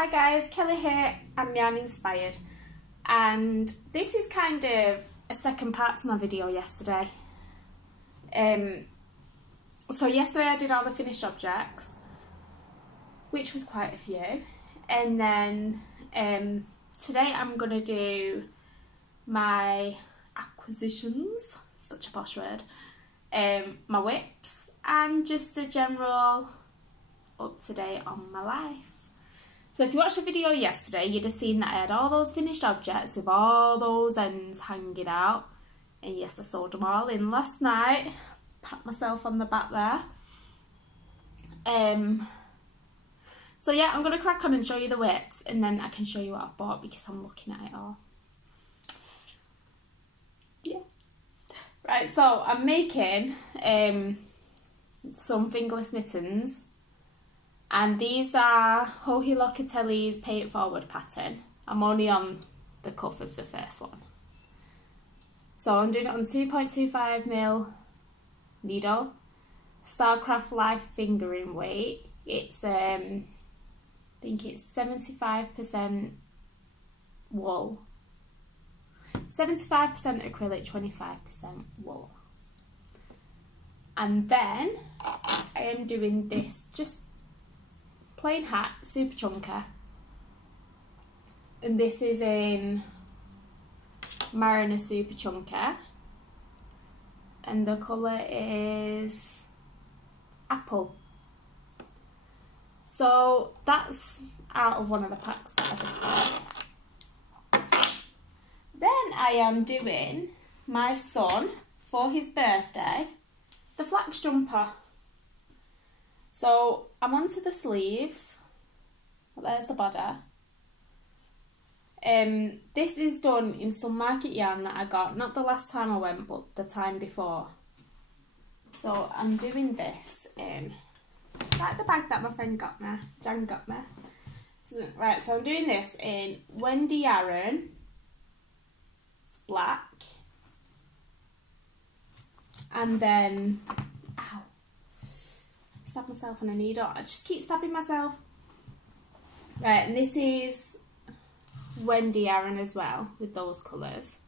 Hi guys, Kelly here, I'm Yarn Inspired, and this is kind of a second part to my video yesterday. So yesterday I did all the finished objects, which was quite a few, and then today I'm going to do my acquisitions, such a posh word, my whips, and just a general up-to-date on my life. So if you watched the video yesterday, you'd have seen that I had all those finished objects with all those ends hanging out. And yes, I sewed them all in last night. Pat myself on the back there. So yeah, I'm going to crack on and show you the whips, and then I can show you what I've bought because I'm looking at it all. Yeah. Right, so I'm making some fingerless mittens. And these are Joji Locatelli's Pay It Forward pattern. I'm only on the cuff of the first one. So I'm doing it on 2.25mm needle. Starcraft Life fingering weight. It's, I think it's 75% wool. 75% acrylic, 25% wool. And then I am doing this just plain hat, super chunker, and this is in Mariner Super Chunker, and the colour is apple. So that's out of one of the packs that I just bought. Then I am doing my son, for his birthday, the flax jumper. So I'm onto the sleeves. There's the border. This is done in some market yarn that I got, not the last time I went, but the time before. So I'm doing this in like the bag that my friend got me, Jan got me. So, right, so I'm doing this in Wendy Yarn black, and then stab myself on a needle. I just keep stabbing myself. Right, and this is Wendy Yarn as well, with those colours.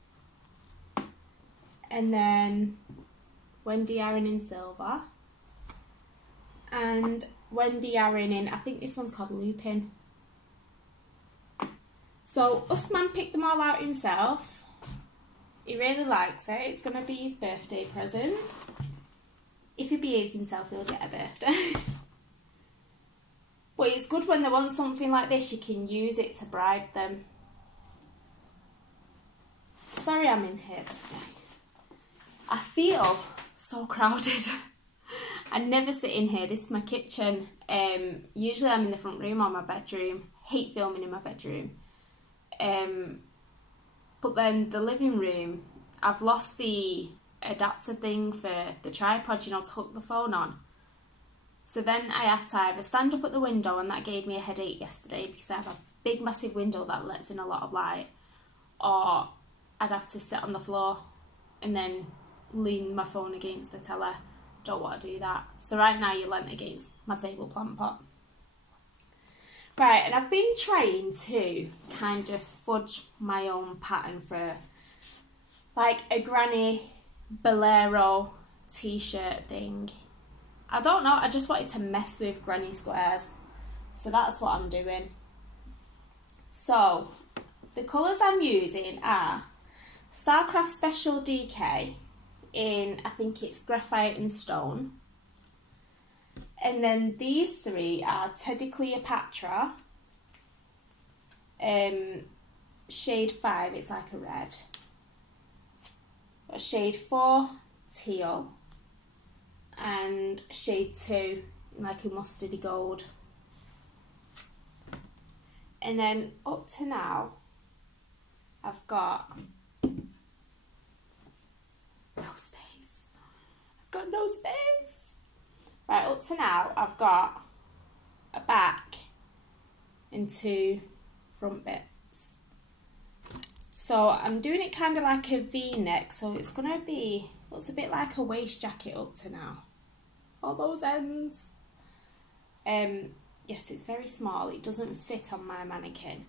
And then Wendy Yarn in silver. And Wendy Yarn in, I think this one's called Lupin. So Usman picked them all out himself. He really likes it. It's going to be his birthday present. If he behaves himself, he'll get a birthday. But it's good when they want something like this, you can use it to bribe them. Sorry I'm in here today. I feel so crowded. I never sit in here. This is my kitchen. Usually I'm in the front room or my bedroom. Hate filming in my bedroom. But then the living room, I've lost the adapter thing for the tripod, you know, to hook the phone on. So then I have to either stand up at the window, and that gave me a headache yesterday because I have a big massive window that lets in a lot of light, or I'd have to sit on the floor and then lean my phone against the telly. Don't want to do that. So right now you're leant against my table plant pot. Right, and I've been trying to kind of fudge my own pattern for like a granny bolero t-shirt thing. I don't know, I just wanted to mess with granny squares, so that's what I'm doing. So the colours I'm using are Starcraft Special DK in, I think it's graphite and stone, and then these three are Teddy Cleopatra, shade 5, it's like a red, shade 4 teal, and shade 2 like a mustardy gold. And then up to now I've got no space. I've got no space. Right, up to now I've got a back and 2 front bits. So I'm doing it kind of like a V-neck, so it's going to be, looks a bit like a waist jacket up to now. All those ends. yes, it's very small. It doesn't fit on my mannequin.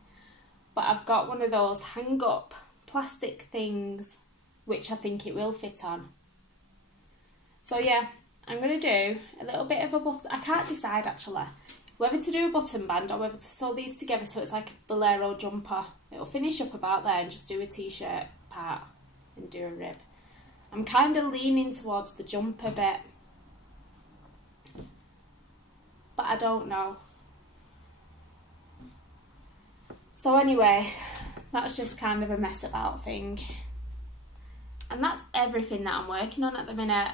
But I've got one of those hang-up plastic things, which I think it will fit on. So yeah, I'm going to do a little bit of a button. I can't decide actually whether to do a button band or whether to sew these together so it's like a bolero jumper. It'll finish up about there and just do a t-shirt part and do a rib. I'm kind of leaning towards the jumper bit, but I don't know. So anyway, that's just kind of a mess about thing. And that's everything that I'm working on at the minute.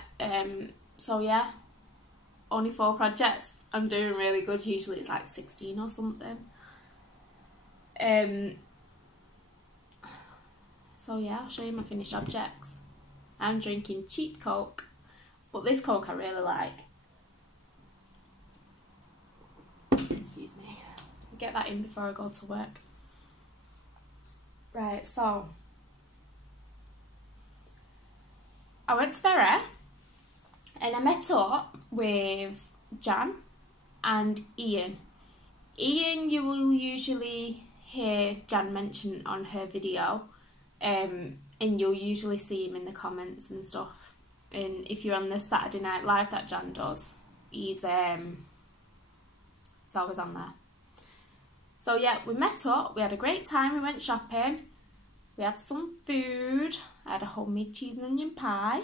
So yeah, only 4 projects. I'm doing really good. Usually it's like 16 or something. So yeah, I'll show you my finished objects. I'm drinking cheap Coke, but this Coke I really like. Excuse me. Get that in before I go to work. Right, so I went to Bury and I met up with Jan and Ian. Ian, you will usually hear Jan mention on her video, and you'll usually see him in the comments and stuff. And if you're on the Saturday Night Live that Jan does, he's always on there. So yeah, we met up, we had a great time, we went shopping, we had some food, I had a homemade cheese and onion pie.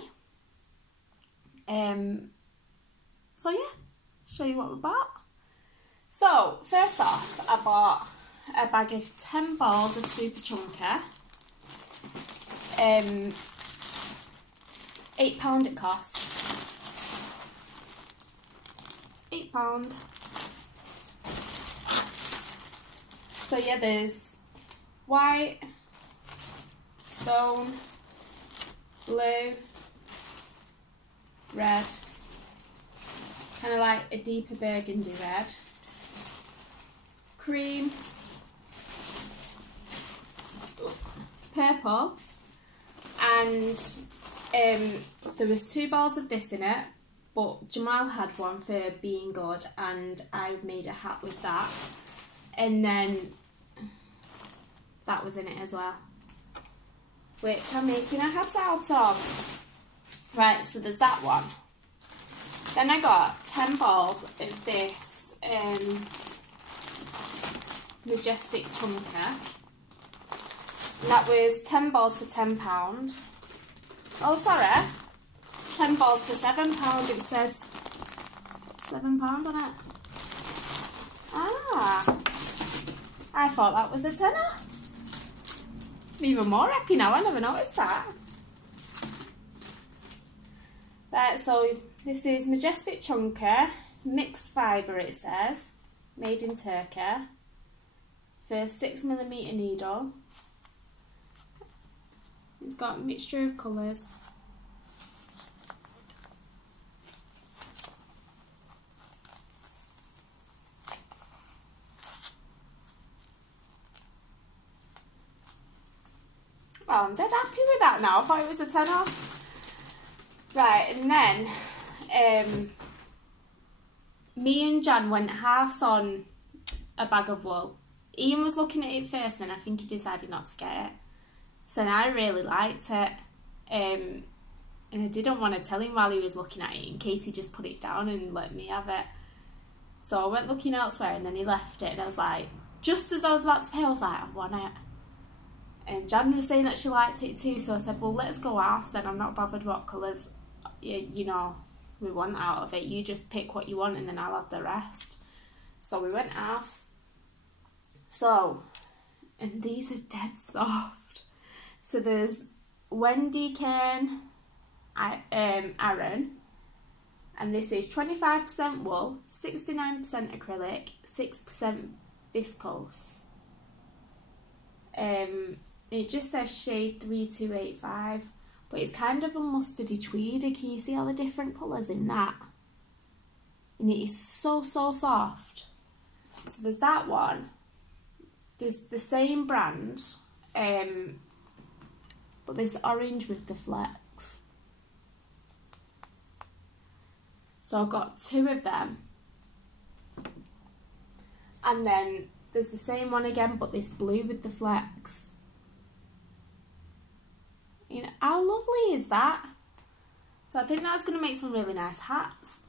So yeah, show you what we bought. So, first off, I bought a bag of 10 balls of Super Chunker. £8 it cost. £8. So yeah, there's white, stone, blue, red, kind of like a deeper burgundy red, cream, purple, and there was 2 balls of this in it, but Jamal had one for being good and I made a hat with that, and then that was in it as well, which I'm making a hat out of. Right, so there's that one. Then I got 10 balls of this Majestic Chunker. And that was 10 balls for £10. Oh, sorry. 10 balls for £7. It says £7 on it. Ah. I thought that was a tenner. I'm even more happy now, I never noticed that. Right, so this is Majestic Chunker, mixed fibre it says, made in Turkey, for 6mm needle. It's got a mixture of colours. Well, I'm dead happy with that now. I thought it was a tenner. Right, and then me and Jan went halves on a bag of wool. Ian was looking at it first and I think he decided not to get it. So now I really liked it. And I didn't want to tell him while he was looking at it in case he just put it down and let me have it. So I went looking elsewhere and then he left it and I was like, just as I was about to pay, I was like, I want it. And Jan was saying that she liked it too, so I said, well, let's go halves then. I'm not bothered what colours, you know, we want out of it. You just pick what you want and then I'll have the rest. So we went halves. So, and these are dead soft. So there's Wendy Cairn, Aaron, and this is 25% wool, 69% acrylic, 6% viscose. It just says shade 3285, but it's kind of a mustardy tweedy. Can you see all the different colours in that? And it is so soft. So there's that one. There's the same brand, but this orange with the flecks. So I've got 2 of them. And then there's the same one again, but this blue with the flecks. You know, how lovely is that? So I think that's going to make some really nice hats.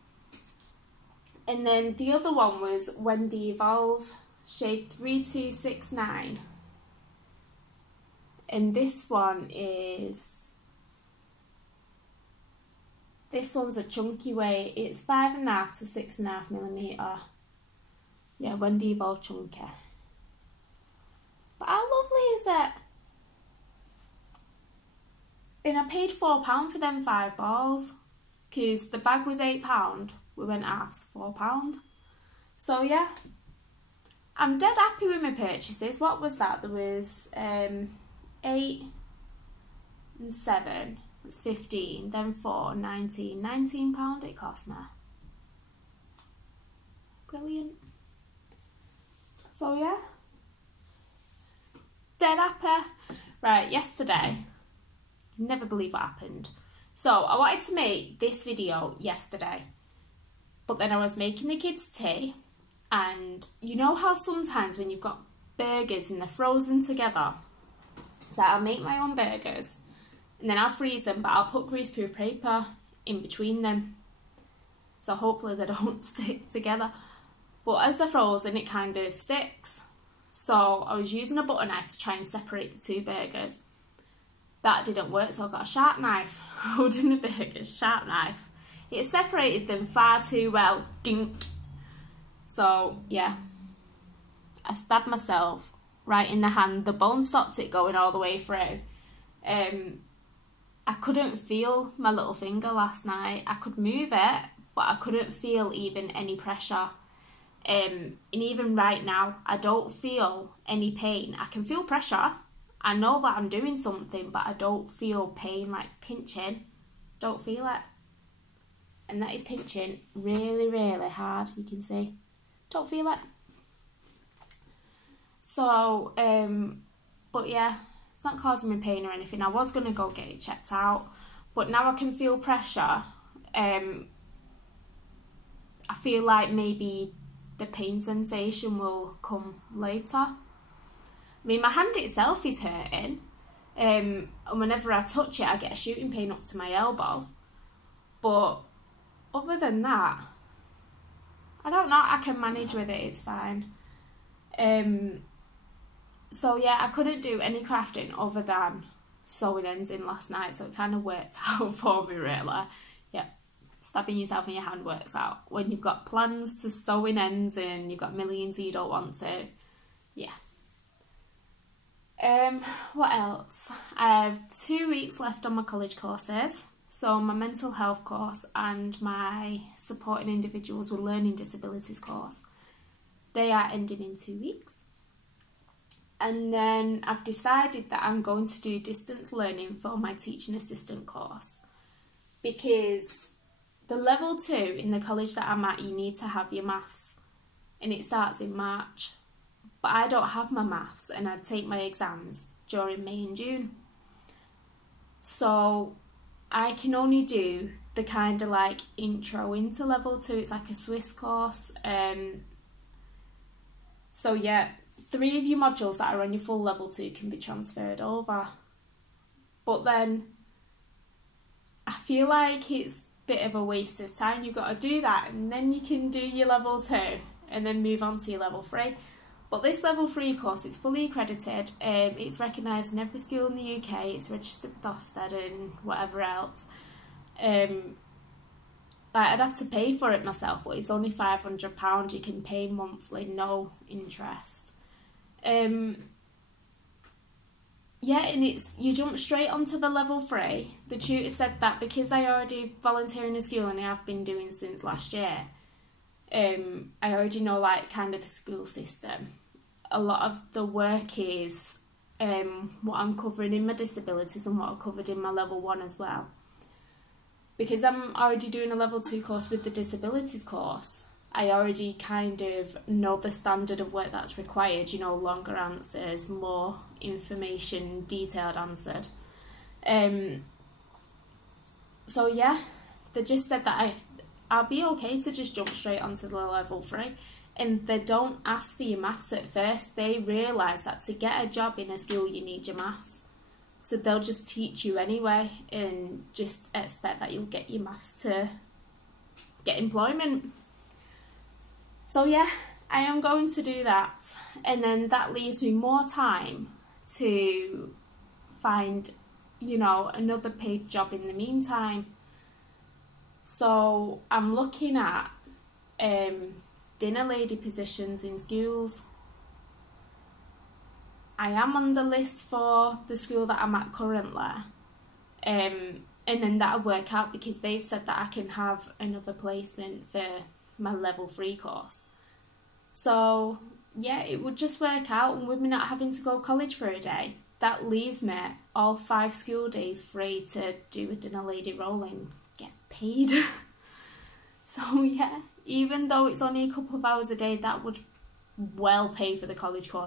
And then the other one was Wendy Evolve shade 3269. And this one's a chunky weight. It's 5.5 to 6.5 millimetre. Yeah, Wendy Evolve chunky. But how lovely is it? And I paid £4 for them 5 balls. Because the bag was £8. We went halves, £4. So yeah. I'm dead happy with my purchases. What was that? There was 8 and 7. It's 15. Then 4, 19. £19 it cost me. Brilliant. So yeah. Dead happy. Right, yesterday. Never believe what happened. So I wanted to make this video yesterday. But then I was making the kids tea. And you know how sometimes when you've got burgers and they're frozen together, so I'll make my own burgers and then I'll freeze them, but I'll put greaseproof paper in between them, so hopefully they don't stick together. But as they're frozen, it kind of sticks. So I was using a butter knife to try and separate the 2 burgers. That didn't work, so I got a sharp knife holding the burgers, sharp knife. It separated them far too well. Dink. So, yeah, I stabbed myself right in the hand. The bone stopped it going all the way through. I couldn't feel my little finger last night. I could move it, but I couldn't feel even any pressure. And even right now, I don't feel any pain. I can feel pressure. I know that I'm doing something, but I don't feel pain, like pinching. Don't feel it. And that is pinching really, really hard, you can see. Don't feel it. So, but yeah, it's not causing me pain or anything. I was going to go get it checked out, but now I can feel pressure. I feel like maybe the pain sensation will come later. I mean, my hand itself is hurting, and whenever I touch it, I get a shooting pain up to my elbow. But other than that, I don't know, I can manage with it, it's fine. So yeah, I couldn't do any crafting other than sewing ends in last night, so it kind of worked out for me, really. Yeah, stabbing yourself in your hand works out. When you've got plans to sew in ends and you've got millions you don't want to, yeah. What else? I have 2 weeks left on my college courses. So my mental health course and my supporting individuals with learning disabilities course, they are ending in 2 weeks. And then I've decided that I'm going to do distance learning for my teaching assistant course, because the level 2 in the college that I'm at, you need to have your maths, and it starts in March. But I don't have my maths, and I take my exams during May and June. So I can only do the kind of like intro into level 2. It's like a Swiss course. So yeah, 3 of your modules that are on your full level 2 can be transferred over. But then I feel like it's a bit of a waste of time. You've got to do that and then you can do your level 2 and then move on to your level 3. But this level 3 course, it's fully accredited. It's recognised in every school in the UK. It's registered with Ofsted and whatever else. I'd have to pay for it myself, but it's only £500. You can pay monthly, no interest. Yeah, and you jump straight onto the level 3. The tutor said that because I already volunteer in a school and I have been doing since last year, I already know like kind of the school system. A lot of the work is what I'm covering in my disabilities and what I covered in my level 1 as well. Because I'm already doing a level 2 course with the disabilities course, I already kind of know the standard of work that's required, you know, longer answers, more information, detailed answered. So yeah, they just said that I'll be okay to just jump straight onto the level 3. and they don't ask for your maths at first. They realise that to get a job in a school you need your maths. So they'll just teach you anyway and just expect that you'll get your maths to get employment. So yeah, I am going to do that, and then that leaves me more time to find, you know, another paid job in the meantime. So I'm looking at dinner lady positions in schools. I am on the list for the school that I'm at currently, and then that'll work out because they've said that I can have another placement for my level 3 course. So yeah, it would just work out, and with me not having to go to college for a day, that leaves me all 5 school days free to do a dinner lady role and get paid. So yeah, even though it's only a couple of hours a day, that would well pay for the college course.